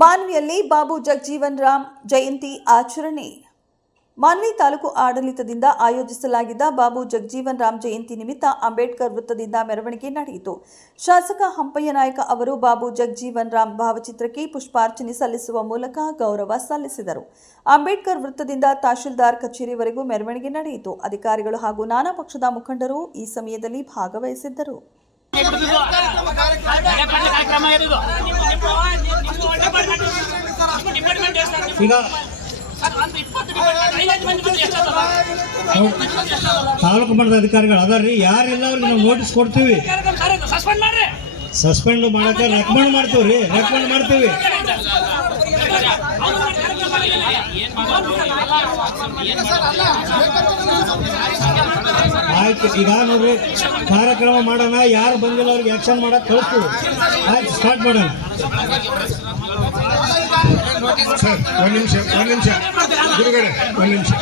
ಮಾನ್ವಿಯಲ್ಲಿ ಬಾಬು ಜಗಜೀವನ್ ರಾಮ್ ಜಯಂತಿ ಆಚರಣೆ. ಮಾನ್ವಿ ತಾಲೂಕು ಆಡಳಿತದಿಂದ ಆಯೋಜಿಸಲಾಗಿದ್ದ ಬಾಬು ಜಗಜೀವನ್ ರಾಮ್ ಜಯಂತಿ ನಿಮಿತ್ತ ಅಂಬೇಡ್ಕರ್ ವೃತ್ತದಿಂದ ಮೆರವಣಿಗೆ ನಡೆಯಿತು. ಶಾಸಕ ಹಂಪಯ್ಯ ನಾಯಕ ಅವರು ಬಾಬು ಜಗಜೀವನ್ ರಾಮ್ ಭಾವಚಿತ್ರಕ್ಕೆ ಪುಷ್ಪಾರ್ಚನೆ ಸಲ್ಲಿಸುವ ಮೂಲಕ ಗೌರವ ಸಲ್ಲಿಸಿದರು. ಅಂಬೇಡ್ಕರ್ ವೃತ್ತದಿಂದ ತಹಶೀಲ್ದಾರ್ ಕಚೇರಿವರೆಗೂ ಮೆರವಣಿಗೆ ನಡೆಯಿತು. ಅಧಿಕಾರಿಗಳು ಹಾಗೂ ನಾನಾ ಪಕ್ಷದ ಮುಖಂಡರು ಈ ಸಮಯದಲ್ಲಿ ಭಾಗವಹಿಸಿದ್ದರು. ತಾಲೂಕು ಮಟ್ಟದ ಅಧಿಕಾರಿಗಳು ಅದಾರ್ರಿ, ಯಾರಿಲ್ಲ ಅವ್ರಿಗೆ ನಾವು ನೋಟಿಸ್ ಕೊಡ್ತೀವಿ. ಸಸ್ಪೆಂಡ್ ಮಾಡಕ್ಕೆ ರೆಕಮೆಂಡ್ ಮಾಡ್ತೀವಿ. ಆಯ್ತು, ಈಗ ನೋಡ್ರಿ ಕಾರ್ಯಕ್ರಮ ಮಾಡೋಣ. ಯಾರು ಬಂದಿಲ್ಲ ಅವ್ರಿಗೆ ಆಕ್ಷನ್ ಮಾಡಕ್ ಕಳಿಸ್ತೀವಿ. ಆಯ್ತು, ಸ್ಟಾರ್ಟ್ ಮಾಡೋಣ. ಸರ್ ಒಂದ್ ನಿಮಿಷ ಗುರುಗಡೆ ಒಂದ್ ನಿಮಿಷ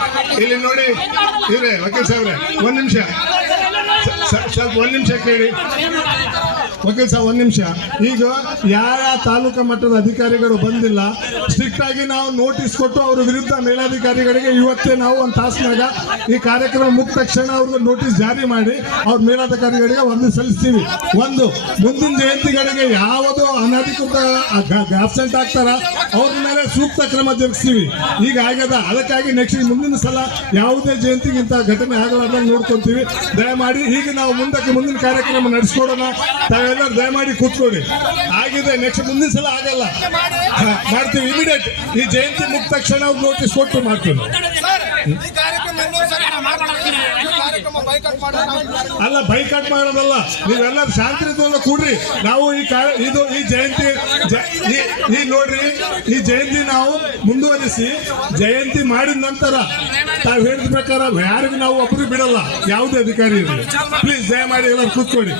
ಇಲ್ಲಿ ನೋಡಿ. ಇವ್ರೆ ವಕೀಲ್ ಸಾಹೇಬ್ರೆ ಒಂದ್ ನಿಮಿಷ ಸ್ವಲ್ಪ ಒಂದ್ ನಿಮಿಷ ಕೇಳಿ. ವಕೀಲ್ ಸಾಹೇಬ್ ಒಂದ್ ನಿಮಿಷ. ಈಗ ಯಾವ ತಾಲೂಕು ಮಟ್ಟದ ಅಧಿಕಾರಿಗಳು ಬಂದಿಲ್ಲ, ಸ್ಟ್ರಿಕ್ಟ್ ಆಗಿ ನಾವು ನೋಟಿಸ್ ಕೊಟ್ಟು ಅವ್ರ ವಿರುದ್ಧ ಮೇಲಾಧಿಕಾರಿಗಳಿಗೆ ಇವತ್ತೇ ನಾವು ಒಂದು ತಾಸಿನಾಗ ಈ ಕಾರ್ಯಕ್ರಮ ಮುಗಿದ ತಕ್ಷಣ ಅವ್ರಿಗೆ ನೋಟಿಸ್ ಜಾರಿ ಮಾಡಿ ಅವ್ರ ಮೇಲಾಧಿಕಾರಿಗಳಿಗೆ ವರದಿ ಸಲ್ಲಿಸ್ತೀವಿ. ಒಂದು ಮುಂದಿನ ಜಯಂತಿಗಳಿಗೆ ಯಾವುದು ಅನಧಿಕೃತ ಆಬ್ಸೆಂಟ್ ಆಗ್ತಾರ ಅವ್ರ ಮೇಲೆ ಸೂಕ್ತ ಕ್ರಮ ಜರುಗಿಸ್ತೀವಿ. ಈಗ ಆಗ್ಯದ, ಅದಕ್ಕಾಗಿ ನೆಕ್ಸ್ಟ್ ಮುಂದಿನ ಸಲ ಯಾವುದೇ ಜಯಂತಿಗಿಂತ ಘಟನೆ ಆಗಲಾರ್ದಂಗೆ ನೋಡ್ಕೊಂತೀವಿ. ದಯಮಾಡಿ ಈಗ ನಾವು ಮುಂದಿನ ಕಾರ್ಯಕ್ರಮ ನಡೆಸ್ಕೊಡೋಣ. ತಾವೆಲ್ಲರೂ ದಯಮಾಡಿ ಕೂತ್ಕೊಳ್ಳಿ. ಆಗಿದೆ, ನೆಕ್ಸ್ಟ್ ಮುಂದಿನ ಸಲ ಆಗಲ್ಲ, ಮಾಡ್ತೀವಿ ಇಮಿಡಿಯೇಟ್. ಈ ಜಯಂತಿ ಮುಗಿದ ತಕ್ಷಣ ಅವ್ರು ನೋಟಿಸ್ ಕೊಟ್ಟು ಮಾಡ್ತೀವಿ. ಅಲ್ಲ, ಬೈಕಾಟ್ ಮಾಡೋದಲ್ಲ, ನೀವೆಲ್ಲರೂ ಶಾಂತಿಯುತವನ್ನ ಕೂಡ್ರಿ. ನಾವು ಈ ಜಯಂತಿ ನೋಡ್ರಿ, ಈ ಜಯಂತಿ ನಾವು ಮುಂದುವರಿಸಿ ಜಯಂತಿ ಮಾಡಿದ ನಂತರ ತಾವು ಹೇಳಿದ ಪ್ರಕಾರ ಯಾರಿಗೂ ನಾವು ಒಬ್ಬರು ಬಿಡಲ್ಲ, ಯಾವುದೇ ಅಧಿಕಾರಿ ಇರಲಿ. ಪ್ಲೀಸ್ ದಯಮಾಡಿ ಎಲ್ಲರೂ ಕೂತ್ಕೊಳ್ಳಿ.